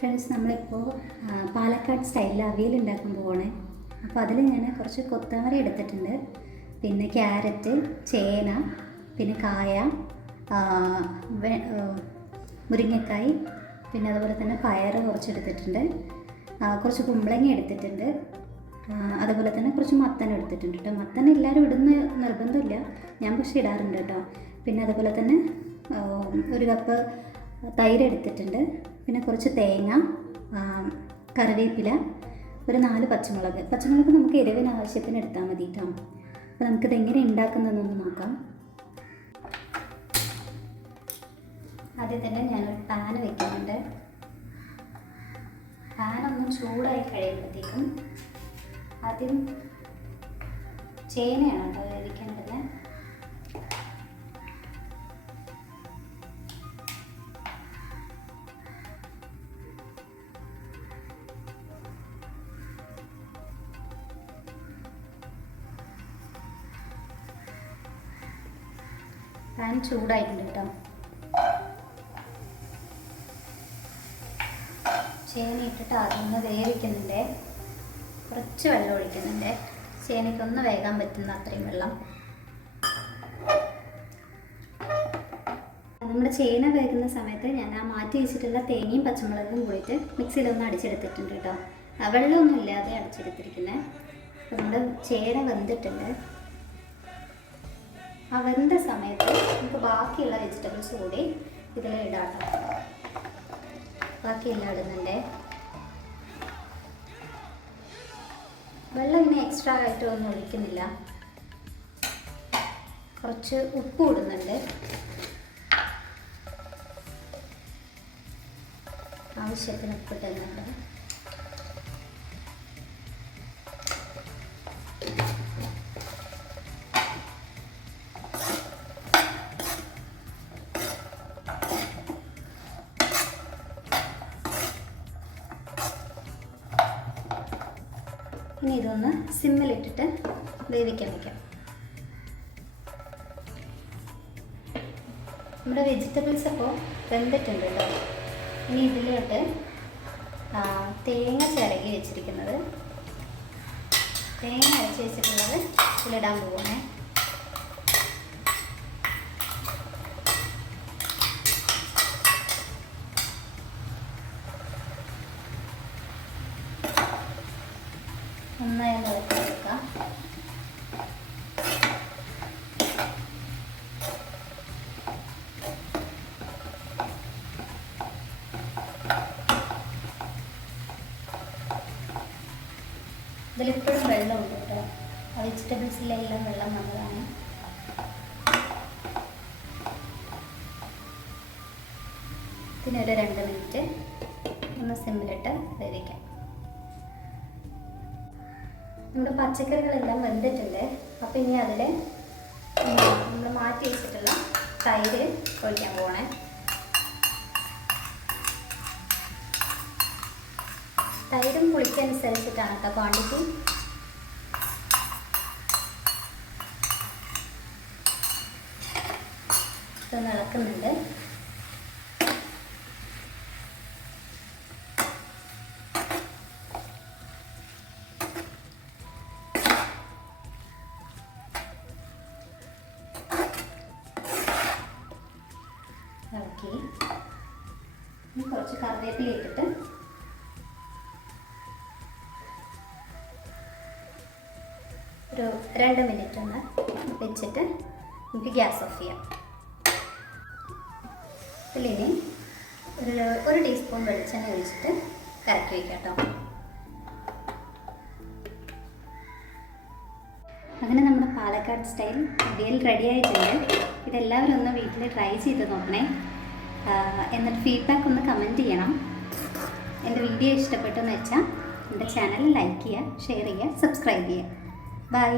Friends, നമ്മളിപ്പോൾ പാലക്കാട് സ്റ്റൈലിൽ അവിയൽ ഉണ്ടാക്കാൻ പോവാണ്. അപ്പോൾ അതിൽ ഞാൻ കുറച്ച് കൊത്തമര എടുത്തിട്ടുണ്ട്, പിന്നെ ക്യാരറ്റ്, ചേന, പിന്നെ കായ, മുരിങ്ങക്കായ്, പിന്നെ അതുപോലെ തന്നെ പയർ കുറച്ചെടുത്തിട്ടുണ്ട്, കുറച്ച് കുമ്പളങ്ങ എടുത്തിട്ടുണ്ട്, അതുപോലെ തന്നെ കുറച്ച് മത്തൻ എടുത്തിട്ടുണ്ട് കേട്ടോ. മത്തൻ എല്ലാവരും ഇടുന്ന നിർബന്ധമില്ല, ഞാൻ പക്ഷേ ഇടാറുണ്ട് കേട്ടോ. പിന്നെ അതുപോലെ തന്നെ ഒരു കപ്പ് തൈര് എടുത്തിട്ടുണ്ട്, പിന്നെ കുറച്ച് തേങ്ങ, കറിവേപ്പില, ഒരു 4 പച്ചമുളക് നമുക്ക് എരിവിന് ആവശ്യത്തിന് എടുത്താൽ മതി കേട്ടോ. അപ്പോൾ നമുക്കിത് എങ്ങനെ ഉണ്ടാക്കുന്നതെന്നൊന്ന് നോക്കാം. ആദ്യം തന്നെ ഞാനൊരു പാൻ വയ്ക്കുന്നുണ്ട്. പാനൊന്നും ചൂടായി കഴിയുമ്പോഴത്തേക്കും ആദ്യം ചേനയാണ് കേട്ടോ വേവിക്കേണ്ടത്. പാൻ ചൂടായിട്ടുണ്ട് കേട്ടോ. ചേന ഇട്ടിട്ട് അതൊന്ന് വേവിക്കുന്നുണ്ട്. കുറച്ച് വെള്ളം ഒഴിക്കുന്നുണ്ട്, ചേനയ്ക്കൊന്ന് വേകാൻ പറ്റുന്ന അത്രയും വെള്ളം. നമ്മുടെ ചേന വേകുന്ന സമയത്ത് ഞാൻ ആ മാറ്റി വെച്ചിട്ടുള്ള തേങ്ങയും പച്ചമുളകും കൂടിയിട്ട് മിക്സിയിലൊന്ന് അടിച്ചെടുത്തിട്ടുണ്ട് കേട്ടോ. വെള്ളമൊന്നും ഇല്ലാതെ അടിച്ചെടുത്തിരിക്കുന്നത്. അപ്പോൾ നമ്മുടെ ചേന വെന്തിട്ടുണ്ട്. ആ വെന്ത സമയത്ത് നമുക്ക് ബാക്കിയുള്ള വെജിറ്റബിൾസ് കൂടി ഇതിൽ ഇടാം കേട്ടോ. ബാക്കിയെല്ലാം ഇടുന്നുണ്ട്. വെള്ളം ഇങ്ങനെ എക്സ്ട്രാ ആയിട്ട് ഒന്നും ഒഴിക്കുന്നില്ല. കുറച്ച് ഉപ്പ് ഇടുന്നുണ്ട്, ആവശ്യത്തിന് ഉപ്പ് ഇടുന്നുണ്ട്. ഇനി ഇതൊന്ന് സിമ്മിലിട്ടിട്ട് വേവിക്കാൻ വയ്ക്കാം. നമ്മുടെ വെജിറ്റബിൾസ് അപ്പോൾ വെന്തിട്ടുണ്ട് കേട്ടോ. ഇനി ഇതിലോട്ട് തേങ്ങ ചിരകി വെച്ചിരിക്കുന്നത്, തേങ്ങ അരച്ച് വെച്ചിട്ടുള്ളത് ഇതിലിടാൻ പോവുകയാണേ. നന്നായി ഒന്ന് ഇളക്കി കൊടുക്കാം. ഇതിലിപ്പോഴും വെള്ളമുണ്ട് കേട്ടോ. ആ വെജിറ്റബിൾസിലെല്ലാം വെള്ളം വന്നതാണ്. ഇതിനൊരു 2 മിനിറ്റ് ഒന്ന് സിമ്മിലിട്ട് വേവിക്കാം. നമ്മുടെ പച്ചക്കറികളെല്ലാം വെന്തിട്ടുണ്ട്. അപ്പോൾ ഇനി അതിൽ നമ്മൾ മാറ്റി വെച്ചിട്ടുള്ള തൈര് ഒഴിക്കാൻ പോകണേ. തൈരും പുളിക്കനുസരിച്ചിട്ടാണ് കേട്ടോ ക്വാണ്ടിറ്റി. ഇതൊന്ന് ഇളക്കുന്നുണ്ട്. ഇളക്കി കുറച്ച് കറിവേപ്പില ഇട്ടിട്ട് ഒരു 2 മിനിറ്റ് ഒന്ന് വെച്ചിട്ട് നമുക്ക് ഗ്യാസ് ഓഫ് ചെയ്യാം. ഇതിലിനി ഒരു ടീസ്പൂൺ വെളിച്ചെണ്ണ ഒഴിച്ചിട്ട് കറക്കി വയ്ക്കാം കേട്ടോ. അങ്ങനെ നമ്മുടെ പാലക്കാട് സ്റ്റൈൽ അവിയൽ റെഡി ആയിട്ടുണ്ട്. ഇതെല്ലാവരും ഒന്ന് വീട്ടിൽ ട്രൈ ചെയ്ത് നോക്കണേ. എന്നിട്ട് ഫീഡ്ബാക്ക് ഒന്ന് കമൻറ്റ് ചെയ്യണം. എൻ്റെ വീഡിയോ ഇഷ്ടപ്പെട്ടെന്ന് വെച്ചാൽ എൻ്റെ ചാനൽ ലൈക്ക് ചെയ്യുക, ഷെയർ ചെയ്യുക, സബ്സ്ക്രൈബ് ചെയ്യുക. ബൈ.